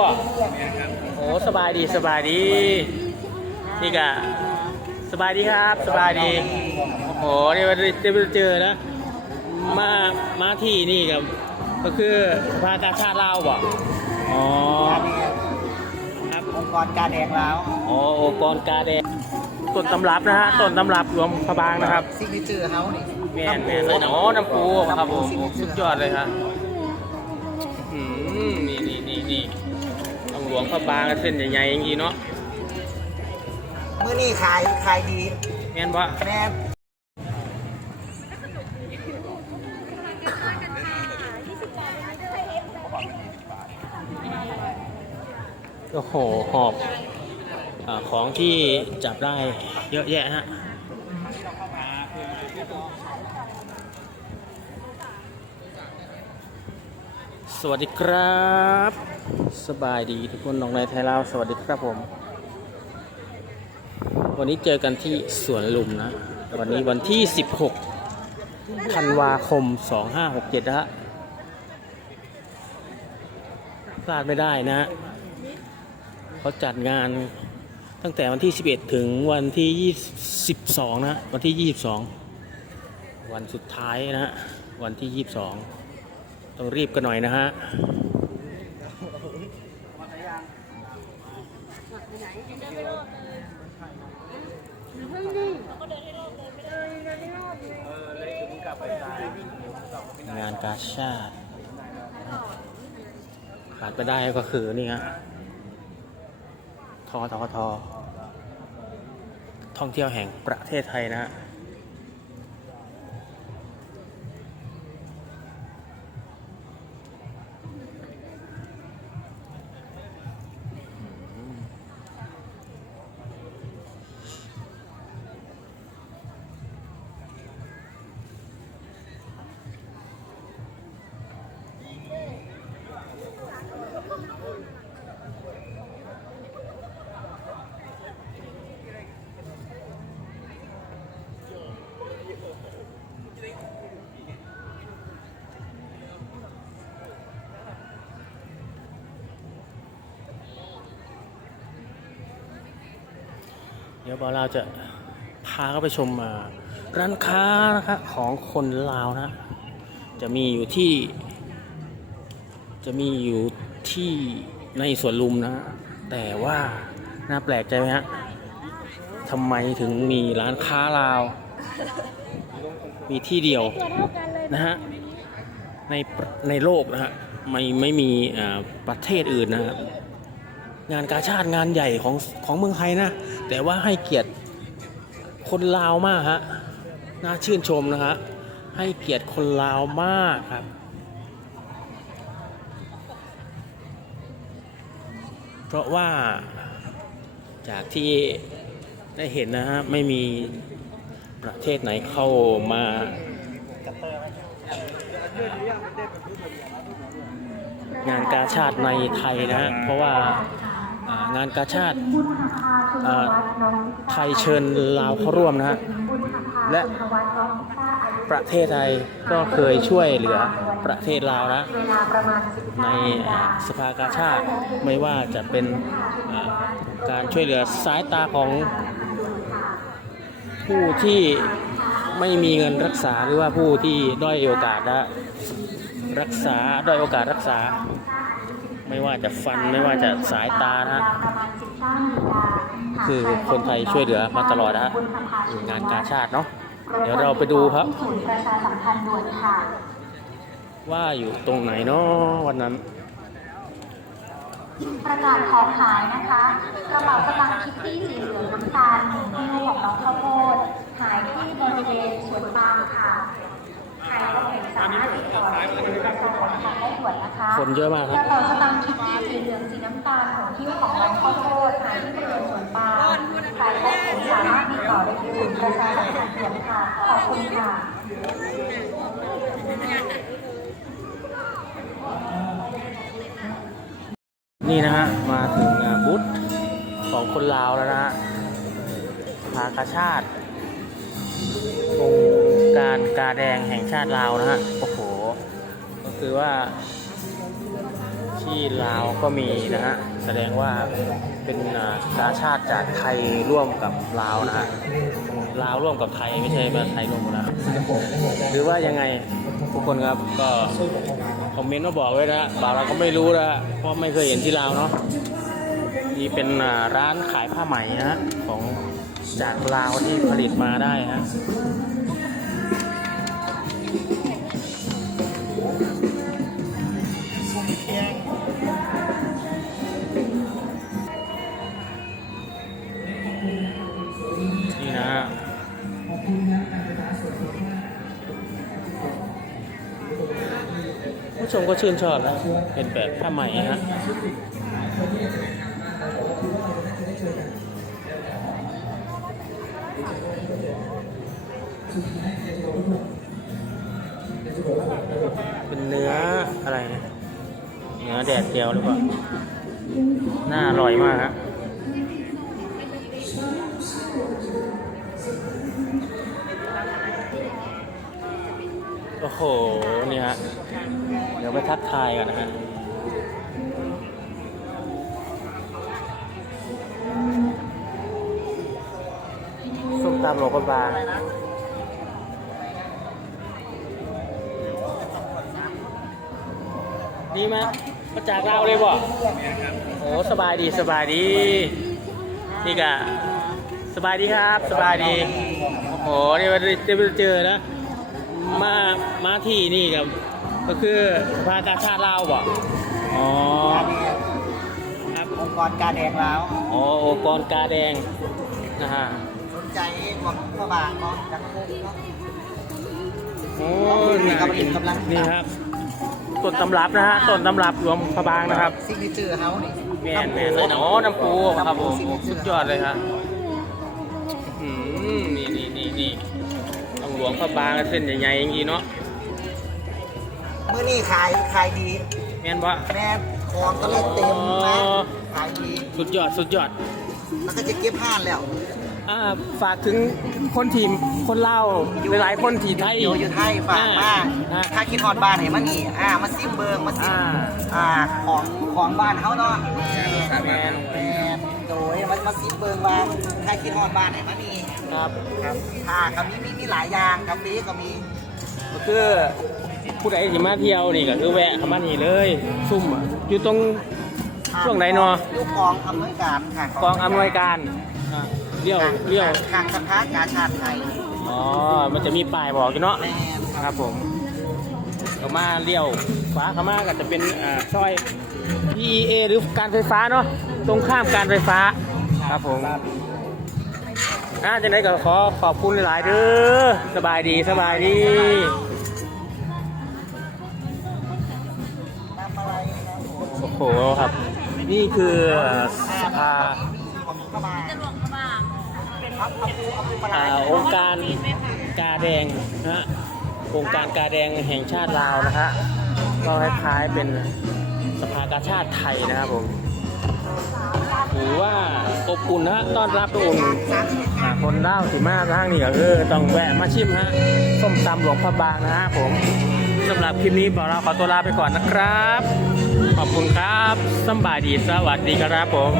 บ่โอ้สบายดีสบายดี นี่กะสบายดีครับ สบายดี โอ้โหนี่มาได้มาเจอนะมามาที่นี่กับก็คือพระกาชาติลาวบ่อ๋อครับองค์กรการแดงแล้วอ๋อโองค์กรกาแดงต้นตำรับนะฮะต้นตำรับรวมพระบางนะครับซิกเนเจอร์เฮานี่แม่นแม่นเลยนะอ๋อน้ำปูครับผมสุดยอดเลยครับ หลวงพระบางเส้นใหญ่ๆอย่างนี้เนาะเมื่อนี้ขายขายดีแม่นว่าแน่โอ้โห หอบอาของที่จับได้เยอะแยะฮะ สวัสดีครับ สบายดีทุกคนน้องในไทยลาวสวัสดีครับผม วันนี้เจอกันที่สวนลุมนะ วันนี้วันที่ 16ธันวาคม 2567นะฮะพลาดไม่ได้นะฮะเขาจัดงานตั้งแต่วันที่ 11 ถึงวันที่ 22 นะฮะวันที่ 22 วันสุดท้ายนะฮะวันที่ 22 ต้องรีบกันหน่อยนะฮะงานกาชาติขาดไปได้ก็คือนี่ฮะทอทอทอท่องเที่ยวแห่งประเทศไทยนะฮะ เดี๋ยวบอเราจะพาเข้าไปชมร้านค้านะครับของคนลาวนะ จะมีอยู่ที่ จะมีอยู่ที่ในสวนลุมนะ แต่ว่าน่าแปลกใจไหมฮะทำไมถึงมีร้านค้าลาว มีที่เดียวนะฮะในในโลกนะฮะไม่ไม่มีประเทศอื่นนะครับ งานกาชาติงานใหญ่ของของเมืองไทยนะ แต่ว่าให้เกียรติคนลาวมากฮะน่าชื่นชมนะฮะให้เกียรติคนลาวมากครับเพราะว่าจากที่ได้เห็นนะฮะไม่มีประเทศไหนเข้ามางานกาชาติในไทยนะฮะเพราะว่า งานกาชาติไทยเชิญลาวเข้าร่วมนะฮะและประเทศไทยก็เคยช่วยเหลือประเทศลาวนะในสภากาชาติไม่ว่าจะเป็นการช่วยเหลือสายตาของผู้ที่ไม่มีเงินรักษาหรือว่าผู้ที่ด้อยโอกาสนะรักษาด้อยโอกาสรักษา ไม่ว่าจะฟันไม่ว่าจะสายตานะฮะคือคนไทยช่วยเหลือมาตลอดนะฮะงานกาชาติเนาะเดี๋ยวเราไปดูครับศูนย์ประชาสัมพันธ์ด่วนค่ะว่าอยู่ตรงไหนเนาะวันนั้นประกาศของขายนะคะกระเป๋าสตางค์คิตตี้สีเหลืองน้ำตาลที่ให้ของน้องข้าวโพดขายที่บริเวณสวนปาล์มค่ะ ด้ด่วนนะคะคนเยอะมากครับเป๋าสตางค์คิตตี้สีเหลืองสีน้ำตาลของที่ของน้องข้าวโพดขายที่บริเวณสวนปาล์มใครพบเห็นสามารถติดต่อได้ที่ศูนย์ประชาสัมพันธ์ด่วนค่ะ ขอบคุณค่ะนี่นะฮะ มาถึงอ่าบูธของคนลาวแล้วนะฮะพากาชาติองค์การกาแดงแห่งชาติลาวนะฮะโอ้โห คือว่าที่ลาวก็มีนะฮะ แสดงว่าเป็นอ่ากาชาติจากไทยร่วมกับลาวนะฮะ ลาวร่วมกับไทยไม่ใช่มาไทยร่วมกับลาวหรือว่ายังไงทุกคนครับก็คอมเมนต์มาบอกไว้นะบางเราก็ไม่รู้นะเพราะไม่เคยเห็นที่ลาวเนาะนี่เป็นร้านขายผ้าไหมนะฮะของจากลาวที่ผลิตมาได้ฮะ ชมก็ชื่นชอบนะ เป็นแบบผ้าไหมนะฮะเป็นเนื้ออะไรนะเนื้อแดดเดียวหรือเปล่า น่าอร่อยมากฮะ โอ้โห นี่ฮะ เดี๋ยวไปทักทายกันนะฮะส้มตำโลกบางดีไหมมาจากเราเลยบ่โอ้สบายดีสบายดี นี่กะสบายดีครับ สบายดี โอ้โหนี่มาจะไปเจอนะ มามาที่นี่ครับ ก็คือสภากาชาติลาวบ่อ๋อครับองค์กรการแดงแล้วอ๋อองค์กรกาแดงนะฮะสนใจหมดพระบางเนาะจังคุกเนาะโอ้นี่กำลังกำลังนี่ครับต้นตำรับนะฮะต้นตำรับรวมพระบางนะครับซิกเนเจอร์เฮานี่แม่นแม่นเลยเนาะน้ำปูครับผมสุดยอดเลยครับ พระบางเส้นใหญ่ๆอย่างนี้เนาะเมื่อนี่ขายขายดีแม่นบ่แม่ของก็เลยเต็มนะขายดีสุดยอดสุดยอดแล้วก็จะเก็บผ้านแล้วอ่าฝากถึงคนทีมคนเล่าวหลายๆคนที่ไทยอยู่อยู่ไทยฝากมาอ่าถ้าคิดฮอดบ้านเห็นมันนี่อ่ามาซิมเบิงมาซิมอ่าอ่าของของบ้านเฮาเนาะแมนแม่โดยมามาซิมเบิงว่าถ้าคิดฮอดบ้านเห็นมันนี่ครับครับผ้าก็มีมีมีหลายอย่างกาแฟก็มีก็คือผู้ใดที่มาเที่ยวนี่ก็คือแวะเข้ามานี่เลย ซุ่มอะอยู่ตรง ช่วงไหนเนาะ ลูกกองอำนวยการค่ะกองอำนวยการอะเลี้ยวเลี้ยวทางสภากาชาติไทยอ๋อมันจะมีป้ายบอกอยู่เนาะแม่นครับผมเข้ามาเลี้ยวขวาเข้ามาก็จะเป็นอ่าซอย PEA หรือการไฟฟ้าเนาะตรงข้ามการไฟฟ้าครับผมอ่าจังไดก็ขอขอบคุณหลายๆเด้อสบายดีสบายดีโอ้โหครับ นี่คือสภาอาเอาปูเอาปูปลาอ่าร้าองค์การกาแดงนะฮะองค์การกาแดงแห่งชาติลาวนะฮะก็คล้ายๆเป็น สภากาชาติไทยนะครับผมถือว่าอบอุ่นนะฮะต้อนรับอบอุ่นอ่าคนเล่าวสิมาทางนี้ก็คือต้องแวะมาชิมฮะส้มตำหลวงพระบางนะฮะผมสำหรับคลิปนี้บอกเราขอตัวลาไปก่อนนะครับ ขอบคุณครับสำบายดีสวัสดีครับผม